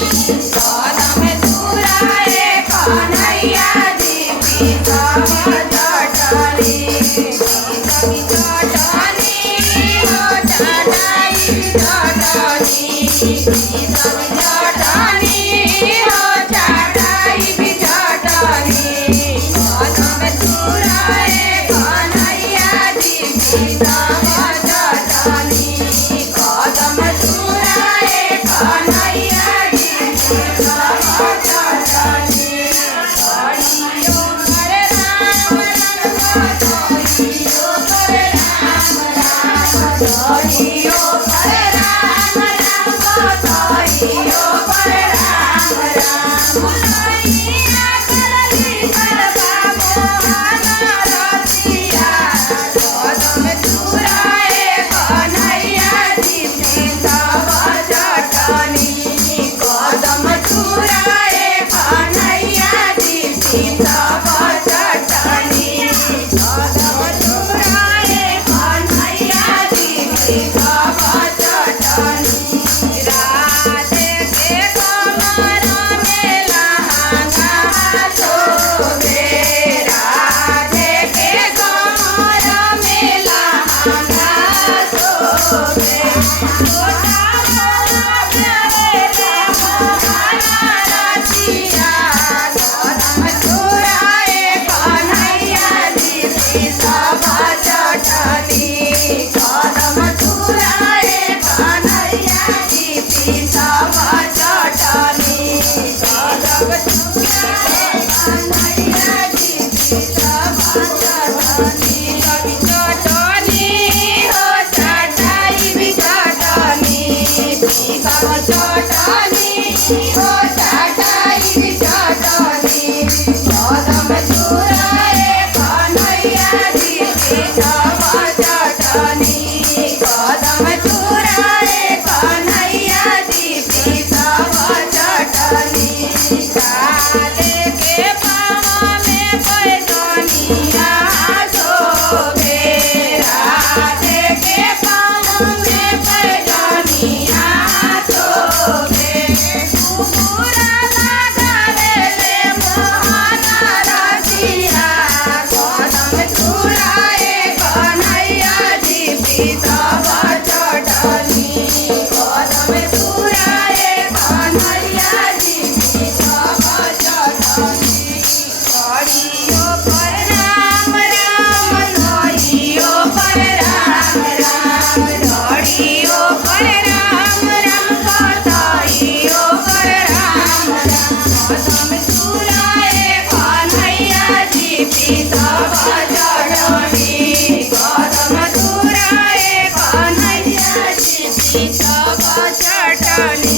कदम चूराए कन्हैया जी पीसब चटनी पीसब चटनी हो चटाई चटनी पीसब चटनी हो चटाई चटनी कदम चूराए कन्हैया जी पीसब चटनी कदम चूराए कन्हैया जी पीसब चटनी हरिओ हरे राम राम हरिओ हरे राम राम हरिओ हरे राम राम हरिओ हरे राम राम मुरैया करली करबा मोहन रसिया कदम चूराए कन्हैया जी पीसब चटनी कदम चूराए कन्हैया जी पीसब चटनी कदम चूराए कन्हैया जी पीसब चटनी राधे के कमर में लहंगा शोभे राधे के कमर में लहंगा शोभे छोटा मोटा प्यारे मोहन रसिया कदम चूराए कन्हैया जी पीसब चटनी कदम चूराए कन्हैया जी पीसब चटनी कदम चूराए कन्हैया जी पीसब चटनी कभी चटनी हो चटाई भी चटनी पीसब चटनी हो चटाई भी चटनी कदम चूराए कन्हैया जी पीसब चटनी कदम चूराए कन्हैया जी पीसब चटनी काले के पाँव में पैजनिया शोभे राधे के पाँव में पैजनिया शोभे घुंघरा लगावेले मोहन रसिया कदम चूराए कन्हैया जी पीसब चटनी कदम चूराए कन्हैया जी पीसब चटनी हरिओ पर राम राम हरिओ पर राम राम हरिओ पर राम राम हरिओ पर राम राम कदम चूराए कन्हैया जी पीसब चटनी कदम चूराए कन्हैया जी पीसब चटनी।